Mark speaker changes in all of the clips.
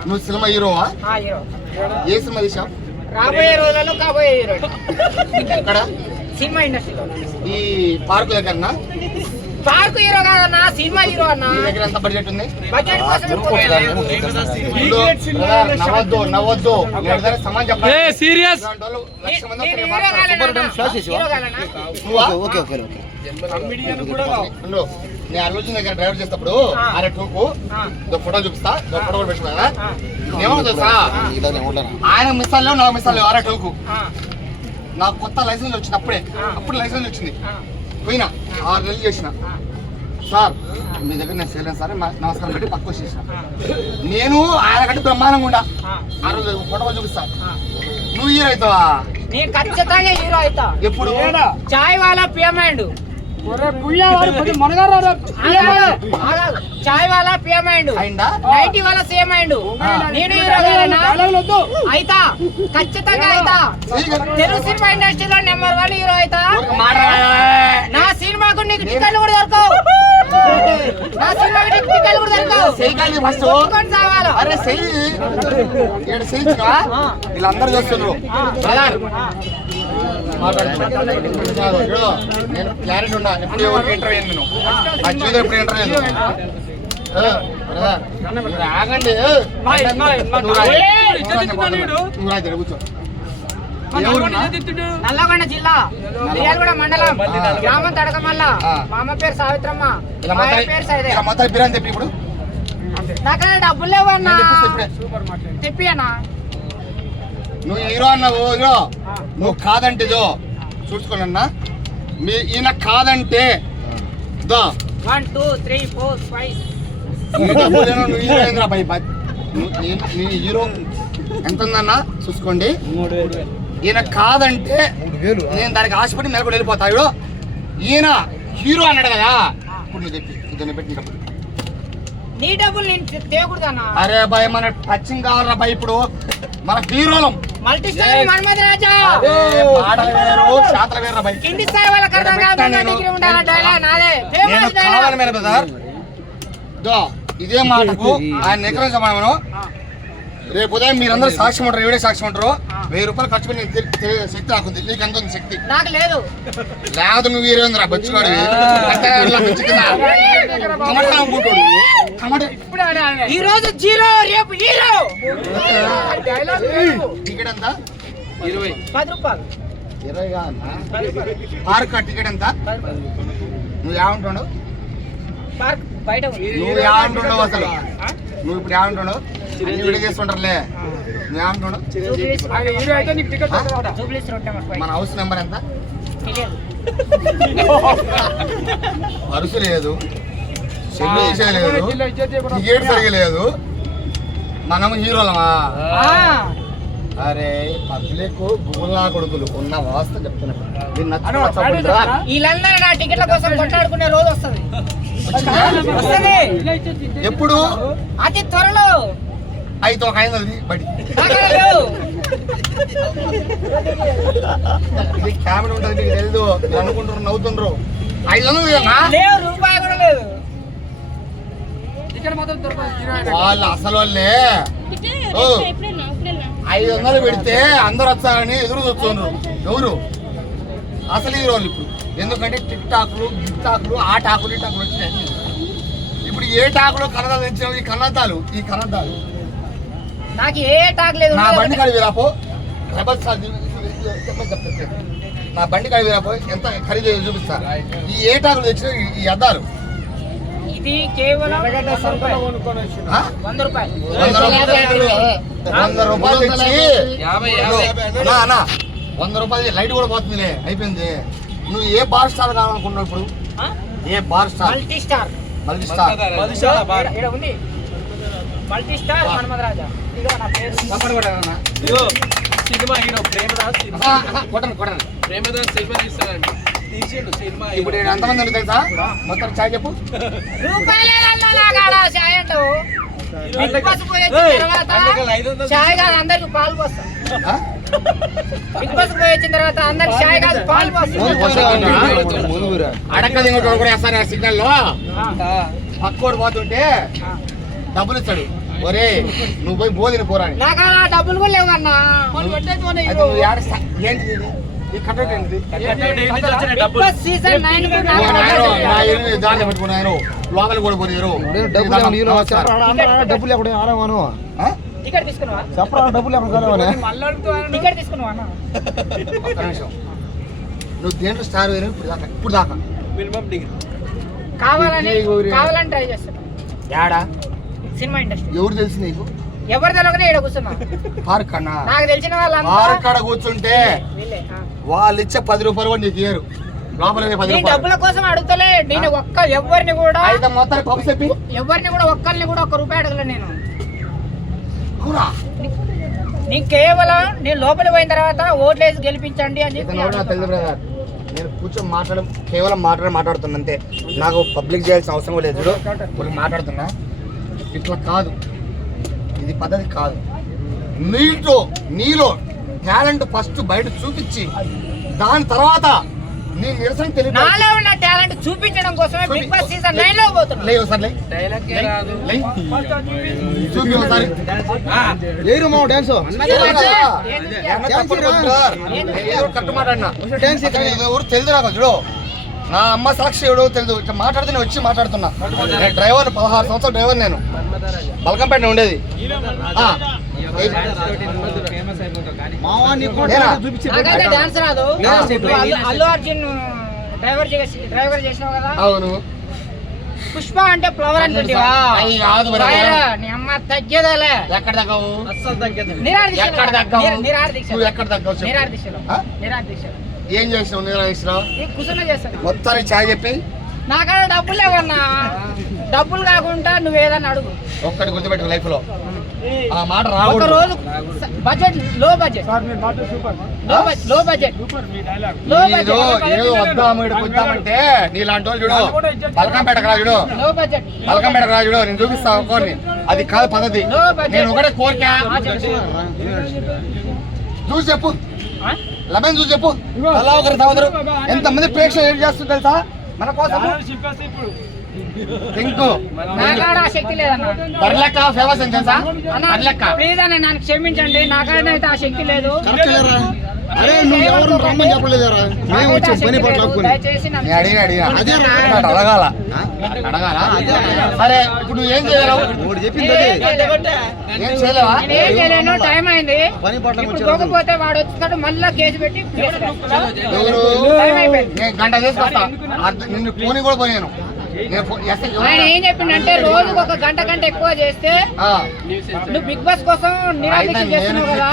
Speaker 1: నువ్వు సినిమా హీరోవా? ఏ సినిమా తీసావు?
Speaker 2: రాబోయే రోజులలో కాబోయే హీరో
Speaker 1: ఎక్కడ?
Speaker 2: సినిమా ఇండస్ట్రీలో.
Speaker 1: ఈ పార్కు దగ్గర
Speaker 2: పార్క్ హీరో కాదన్న సినిమా హీరో అన్న.
Speaker 1: నీ దగ్గర ఎంత బడ్జెట్ ఉంది?
Speaker 2: బడ్జెట్
Speaker 1: నవ్వొద్దు నవ్వొద్దు. సమాజం చెప్పాలి.
Speaker 3: సీరియస్?
Speaker 2: నేను?
Speaker 4: ఓకే ఓకే ఓకే
Speaker 1: అల్లుజన్ దగ్గర డ్రైవర్ చేసేటప్పుడు
Speaker 2: ఆ.
Speaker 1: అరే టూకు
Speaker 2: ఆ.
Speaker 1: ఫోటో చూపిస్తా. ఫోటో కూడా పెట్టుకున్నా
Speaker 2: ఆ.
Speaker 1: ఏమో తెలుసా?
Speaker 4: ఇలానే ఉండనా?
Speaker 1: ఆయన మిస్సాలు నా మిస్సాలు అరే టూకు.
Speaker 2: ఆ.
Speaker 1: నాకు కొత్త లైసెన్స్ వచ్చింది అప్పుడే.
Speaker 2: ఆ.
Speaker 1: అప్పుడు లైసెన్స్ వచ్చింది.
Speaker 2: ఆ.
Speaker 1: పోయినా ఆరు నెలలు చేసిన. సార్ మీ దగ్గర నేను చేయలేను సార్ మా- నమస్కారం పెట్టి పక్క వచ్చేసిన
Speaker 2: ఆ.
Speaker 1: నేను ఆయన కంటే బ్రహ్మాండంగా ఉండా
Speaker 2: ఆ.
Speaker 1: రోజు ఫోటో చూపిస్తా. నువ్వు హీరో అవుతావా
Speaker 2: నేను ఖచ్చితంగా హీరో అవుతా
Speaker 1: ఎప్పుడు
Speaker 2: చాయ్ వాలా పియమైండ్ చాయ్ వాలా పియమైండ్
Speaker 1: అయిందా?
Speaker 2: నైన్టీ వాళ్ళ సేమ్ అయిండు. నేను అయితా. ఖచ్చితంగా అయితా. తెలుగు సినిమా ఇండస్ట్రీలో నెంబర్ వన్ హీరో అయితా. నా సినిమాకు నీకు టికెట్లు కూడా దొరకవు. నా సినిమాకి నీకు టికెట్లు కూడా దొరకవు. చావాలా
Speaker 1: అరే చెయ్యించుగా వీళ్ళందరూ చూస్తున్నారు. నేను క్లారిటీ ఉన్నా ఎప్పుడు ఎవరికి ఇంటర్వ్యూ నేను నా జీవితం ఎప్పుడు ఇంటర్వ్యూ ఆగండి కూర్చో?
Speaker 2: నల్లగొండ జిల్లా మిర్యాలగూడ మండలం గ్రామం తడకమల్ల. మా అమ్మ పేరు సావిత్రమ్మ మా పేరు సైదే
Speaker 1: మొత్తం ఇప్పుడు
Speaker 2: నాకు డబ్బులు లేవన్నా
Speaker 1: నేను తెప్పిస్తా ఇప్పుడే
Speaker 2: చెప్పి అన్నా
Speaker 1: నువ్వు హీరో అన్నావు హీరో నువ్వు కాదంటే ఇదో చూసుకోనన్నా మీ ఈయన కాదంటే దో
Speaker 2: one two three four five
Speaker 1: నువ్వు హీరో ఏందిరా భయ్ నీ- హీరో ఎంత ఉందన్నా చూసుకోండి. ఈయన కాదంటే నేను దానికి ఆశపడి మెలకు వెళ్ళిపోతా. ఇప్పుడు ఈయన హీరో అన్నాడు కదా. ఇప్పుడు నువ్వు చెప్పి ఇద్దరిని పెట్టి డబ్బులు.
Speaker 2: నీ డబ్బులు నేను తేకూడదన్నా.
Speaker 1: అరే భయ్ మన టచింగ్ కావాలరా భయ్ ఇప్పుడు. మన హీరోలం.
Speaker 2: మల్టీ స్టార్ మన్మథ రాజా కింది స్థాయి వాళ్ళకి అర్థం డిగ్రీ ఉండాలి డైలాగ్? నాదే. ఫేమస్ డైలాగ్
Speaker 1: ఇదే మాటకు ఆయన ఎకరం మనం రేపు ఉదయం మీరందరూ సాక్ష్యం ఉంటారు ఎవడే సాక్ష్యం ఉంటారు. వెయ్యి రూపాయలు ఖర్చు పెట్టి శక్తి నాకుంది నీకు ఎంత ఉంది శక్తి?
Speaker 2: నాకు లేదు.
Speaker 1: లేకపోతే నువ్వు వీరేంద్ర బచ్చుకోడు.
Speaker 2: ఈ రోజు జీరో రేపు హీరో. డైలాగ్
Speaker 1: టికెట్ ఎంత?
Speaker 2: పది రూపాయలు.
Speaker 1: ఇరవై
Speaker 2: రూపాయలు.
Speaker 1: పార్క్ టికెట్ ఎంత. నువ్వు ఏమంటున్నావు
Speaker 2: పార్క్ బయట ఉంది.
Speaker 1: నువ్వు ఏమంటున్నావు అసలు? నువ్వు ఇప్పుడు ఏమంటున్నావు అన్ని విడి చేస్తుంటారులే. నువ్వు ఏమంటున్నావు
Speaker 2: జూబ్లీస్ జూబ్లీస్ రోడ్ నెంబర్ ఫైవ్
Speaker 1: మన హౌస్ నెంబర్ ఎంత?
Speaker 2: తెలియదు
Speaker 1: పరుసు లేదు. చెల్లు టికెట్ సరిగా లేదు. మనం హీరోలమా? అరే పబ్లిక్ గుగుల్లా కొడుకులు ఉన్న వాస్త చెప్తున్నా. ఎప్పుడు?
Speaker 2: అతి త్వరలో.
Speaker 1: అయితే ఒక ఐదు వందలు బడి. ఇది కెమెరా ఉంటుంది నీకు తెలియదు అనుకుంటారు నవ్వుతుండ్రు. ఐదు వందలు వాళ్ళు అసలు వాళ్ళే. ఐదు వందలు పెడితే అందరు వస్తారని ఎదురు చూస్తున్నారు ఎవరు? అసలు ఈ రోజు ఇప్పుడు. ఎందుకంటే టిక్ టాక్లు గిక్ టాక్లు ఆ టాకులు ఈ టాకులు వచ్చినాయి. ఇప్పుడు ఏ టాకులో కన్నదాలు తెచ్చినావు? ఈ కన్నదాలు ఈ కన్నదాలు
Speaker 2: నాకు ఏ టాక్ లేదు
Speaker 1: నా బండి కడిగి రాపో రెబల్ సార్ నా బండి కడిగి రాపో ఎంత ఖరీదు చూపిస్తా. ఈ ఏ టాకులు తెచ్చిన ఈ అద్దాలు?
Speaker 2: ఇది కేవలం వంద రూపాయలు. వంద రూపాయలు.
Speaker 1: తెచ్చి అన్నా, వంద రూపాయలు లైట్ కూడా పోతుందిలే అయిపోయింది. నువ్వు ఏ బార్ స్టార్ కావాలనుకున్నావు ఇప్పుడు?
Speaker 2: ఆ?
Speaker 1: ఏ bar star?
Speaker 2: Multi star.
Speaker 1: Multi star.
Speaker 2: Multi star. హనుమద్
Speaker 3: cinema hero Premadas
Speaker 1: ఆహా, ఆహా, కొట్టండి కొట్టండి.
Speaker 3: ప్రేమదాస్ సినిమా తీస్తానండి తీసిండు సినిమా
Speaker 1: ఇప్పుడు నేను ఎంతమంది ఉంది తెలుసా? మొత్తం చాయ్ చెప్పు.
Speaker 2: రూపాయలే అన్నా నాకు ఆడ చాయ్ అంటావు బిగ్ బాస్ పోయి వచ్చిన తర్వాత
Speaker 3: అందుకే ఐదు వందలు
Speaker 2: చాయ్ కాదు అందరికి పాలు పోస్తా.
Speaker 1: ఆ?
Speaker 2: బిగ్ బాస్ పోయి వచ్చిన తర్వాత అందరికి చాయ్ కాదు పాలు
Speaker 1: ముందు
Speaker 2: పోస్తా.
Speaker 1: పోసేదన్నా? అడక్క దింగోడు కూడా వేస్తాను సిగ్నల్లో
Speaker 2: ఆ,
Speaker 1: పక్కోడు పోతుంటే. డబ్బులు ఇస్తాడు. ఒరే నువ్వు పోయి బోధిని పోరా అని.
Speaker 2: నాకు డబ్బులు కూడా లేవు అన్న
Speaker 1: ఏంటిది లోపల కూడా పోయారు
Speaker 4: డబ్బులు ఎక్కడ ఆడవాను
Speaker 2: టికెట్ తీసుకున్నావా?
Speaker 4: చెప్పరా డబ్బులు ఎక్కడ కాలేవని
Speaker 2: టికెట్ తీసుకున్నావా అన్న?
Speaker 1: ఒక్క నిమిషం. నువ్వు దేంట్లో స్టార్ వేరు ఇప్పుడు దాకా ఇప్పుడు దాకా.
Speaker 3: Minimum degree.
Speaker 2: కావాలని
Speaker 1: ఈ ఊరి-
Speaker 2: కావాలని ట్రై చేస్తున్నా.
Speaker 1: ఏడా
Speaker 2: సినిమా ఇండస్ట్రీ.
Speaker 1: ఎవరు తెలుసు నీకు?
Speaker 2: ఎవరు తెలవకనే ఇక్కడ కూర్చున్నా.
Speaker 1: పార్క్ అన్నా
Speaker 2: నాకు తెలిసిన వాళ్ళంతా
Speaker 1: పార్క్ కాడ కూర్చుంటే
Speaker 2: వీళ్ళే.
Speaker 1: వాళ్ళు ఇచ్చే పది రూపాయలు కూడా నీకు ఇయ్యరు.
Speaker 2: నీ డబ్బుల కోసం అడుగుతలే నేను ఒక్క ఎవరిని కూడా ఎవరిని కూడా ఒక్కరిని కూడా ఒక్క రూపాయి అడగలే నేను. నీకు కేవలం నేను లోపల పోయిన తర్వాత ఓట్లు వేసి గెలిపించండి అని చెప్పి
Speaker 1: నేను కూర్చొని మాట్లాడడం కేవలం మాట్లాడి మాట్లాడుతున్నా అంతే. నాకు పబ్లిక్ చేయాల్సిన అవసరం లేదు. ఇప్పుడు మాట్లాడుతున్నా. ఇట్లా కాదు. ఇది పద్ధతి కాదు. నీతో నీలో టాలెంట్ ఫస్ట్ బయట చూపించి దాని తర్వాత నీ నిరసన తెలియదు
Speaker 2: నాలో ఉన్న టాలెంట్ చూపించడం కోసమే బిగ్ బాస్ సీజన్ నైన్లో పోతున్నా.
Speaker 1: లే ఒకసారి లే. లే. చూపి ఒకసారి.
Speaker 4: లేరు మా డాన్స్
Speaker 1: ఏమన్నా తప్పుడు బ్రదర్. నేను ఏదో కట్టు మాట్లాడినా.
Speaker 4: డాన్స్
Speaker 1: అసలు ఇది ఎవరు తెలియదు నాకు చూడు. నా అమ్మ సాక్షి ఎవడో తెలియదు ఇట్లా మాట్లాడితే నేను వచ్చి మాట్లాడుతున్నా. నేను డ్రైవర్ పదహారు సంవత్సరాల డ్రైవర్ నేను. బల్కంపేట ఉండేది. అవును.
Speaker 2: పుష్ప అంటే ఫ్లవర్ నీ అమ్మ తగ్గేదేలే.
Speaker 1: ఎక్కడ తగ్గవు?
Speaker 3: అస్సలు తగ్గదు
Speaker 1: ఎక్కడ తగ్గవు?
Speaker 2: దీక్ష
Speaker 1: ఎక్కడ తగ్గవు
Speaker 2: దీక్షలో దీక్షలో
Speaker 1: ఏం చేసినావు నేను చేసినావు
Speaker 2: ఈ కుసున చేస్తాను.
Speaker 1: మొత్తానికి ఛాయ్ చెప్పి.
Speaker 2: నాకాడ డబ్బులు లేవన్నా. డబ్బులు కాకుండా నువ్వు ఏదన్నా అడుగు.
Speaker 1: ఒక్కటి గుర్తుపెట్టు లైఫ్లో. ఆ మాట
Speaker 2: ఒక
Speaker 1: రాకూడదు
Speaker 2: రోజు బడ్జెట్లో బడ్జెట్లో బడ్జెట్లో బడ్జెట్లో
Speaker 1: ఏదో ఏదో
Speaker 2: బడ్జెట్
Speaker 1: వద్దాము నీలాంటి వాళ్ళు చూడు. బల్కంపేట రా చూడు.
Speaker 2: లో బడ్జెట్
Speaker 1: బల్కంపేట రా చూడు. నేను చూపిస్తా ఒక్కోని అది కాదు పద్ధతి. నేను ఒకటే కోరిక. చూసి చెప్పు.
Speaker 2: ఆ?
Speaker 1: లెమన్ చూసి చెప్పు. అలా ఒకరి తాగుతారు. ఎంతమంది ప్రేక్షకులు ఏం చేస్తుంది తెలుసా? మన కోసం
Speaker 2: శక్తి
Speaker 1: బర్లెక్క ఫేమస్ అని తెలుసా? బర్లెక్క
Speaker 2: ప్లీజ్ అన్న నన్ను క్షమించండి. నాకైతే ఆ శక్తి లేదు.
Speaker 4: అరే నువ్వు ఎవరు రమ్మని చెప్పలేదురా. మేము వచ్చాం పని పాటలు
Speaker 1: అడగాల? అడగాల? సరే ఇప్పుడు నువ్వు ఏం
Speaker 4: ఒకటి చెప్పింది అదే
Speaker 1: ఏం చేయలేవా?
Speaker 2: నేను ఏం చేయలేను టైం అయింది.
Speaker 4: పని
Speaker 2: పోకపోతే వాడు వచ్చినట్టు మళ్ళా కేసు పెట్టి
Speaker 1: గంట చేసుకొస్తా నిన్ను పోనీ కూడా పోయాను.
Speaker 2: ఆయన ఏం చెప్పిండంటే రోజుకు ఒక గంట కంటే ఎక్కువ చేస్తే నువ్వు బిగ్ బాస్ కోసం నిరాదీక్ష
Speaker 1: నేను
Speaker 2: చేస్తున్నావు కదా.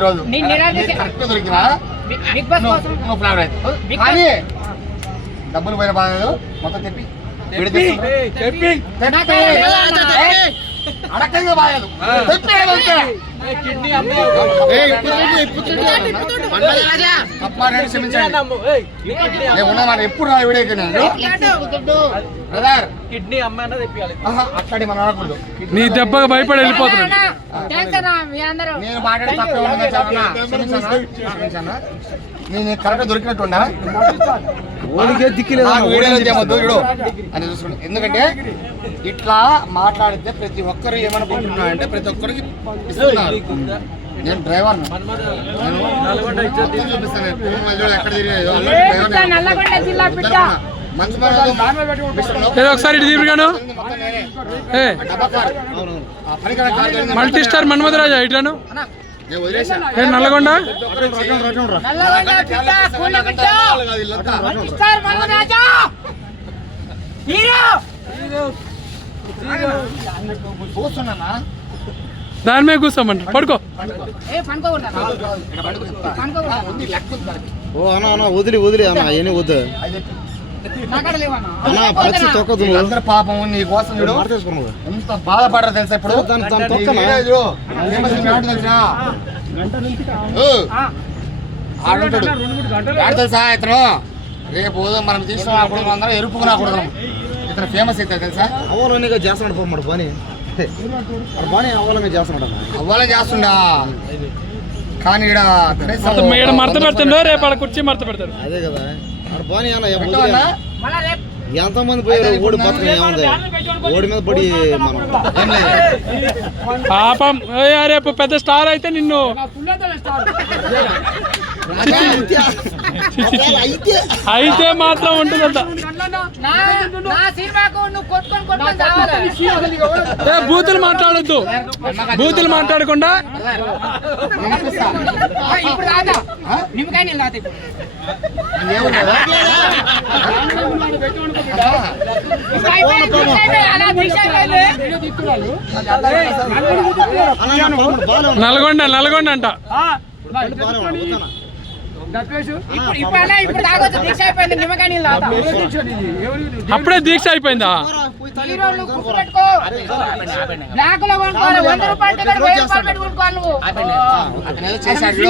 Speaker 1: రోజు.
Speaker 2: నీ నిరాదీక్ష బిగ్- బాస్ కోసం
Speaker 1: డబ్బులు పోయిన బాగాలేదు మొత్తం తెప్పి.
Speaker 3: చెప్పి
Speaker 1: బాగాలేదు?
Speaker 3: కిడ్నీ
Speaker 1: ఉన్నమాట ఎప్పుడు బ్రదర్.
Speaker 3: కిడ్నీ అమ్మ అన్నది తెప్పియాలి.
Speaker 1: ఆహా, అక్కడి మనం అనకూడదు.
Speaker 5: నీ దెబ్బకు భయపడి వెళ్ళిపోతున్నాడు.
Speaker 2: థ్యాంక్స్ అన్న మీ అందరూ.
Speaker 1: నేను మాట్లాడి తప్పే ఉన్నా చాలా క్షమించానా? క్షమించానా? నేను కరెక్ట్ దొరికినట్టున్నా
Speaker 4: ఓడికే దిక్కులేదు
Speaker 1: అని చూసుకోండి ఎందుకంటే ఇట్లా మాట్లాడితే ప్రతి ఒక్కరు ఏమనుకుంటున్నా అంటే ప్రతి ఒక్కరికి ఇస్తున్నారు. నేను డ్రైవర్ ఎక్కడ తిరిగేదో
Speaker 5: ఒకసారి ఇటు. మల్టీ స్టార్ మన్మధరాజా ఇట్లాను? నల్లగొండ? దాని మీద కూర్చోమంట పడుకో.
Speaker 4: ఓ అన్న అన్న వదిలి వదిలి అన్న ఏమి వద్దు.
Speaker 1: అది చెప్పు.
Speaker 2: నాకాడ లేవన్నా
Speaker 4: అన్న పచ్చి తొక్కదు. నువ్వు
Speaker 1: వీళ్ళందరూ పాపం నీ కోసం చూడు. ఎంత బాధపడరు తెలుసా ఇప్పుడు? తెలుసా? ఆడుంటాడు మ్యాట్ తెలుసా ఇతను? రేపు ఉదయం మనం తీసుకున్న అప్పుడు అందరం ఎరుపుకు రాకూడదు ఇతను ఫేమస్ అయితే తెలుసా?
Speaker 4: అవ్వాలనిగా చేస్తున్నాడు పోమాడు పని ఆడు పని అవ్వాలని చేస్తున్నాడు
Speaker 1: అవ్వాలని చేస్తుండా కానీ ఇక్కడ
Speaker 5: మడత పెడుతుండో రేపు ఆడ కుర్చీ మడత పెడతాడు.
Speaker 4: అదే కదా. ఎంతమంది పోయారు? ఓడి బతకం ఏముంది? ఓడి మీద పడి మనం.
Speaker 5: పాపం రేపు పెద్ద స్టార్ అయితే నిన్ను.
Speaker 4: అయితే
Speaker 5: మాత్రం ఉంటుందంట బూతులు మాట్లాడొద్దు. బూతులు మాట్లాడకుండా. నల్గొండ నల్గొండ అంట. అప్పుడే దీక్ష అయిపోయిందా?
Speaker 2: బ్లాక్లో కొనుక్కోవాలి. వంద రూపాయలు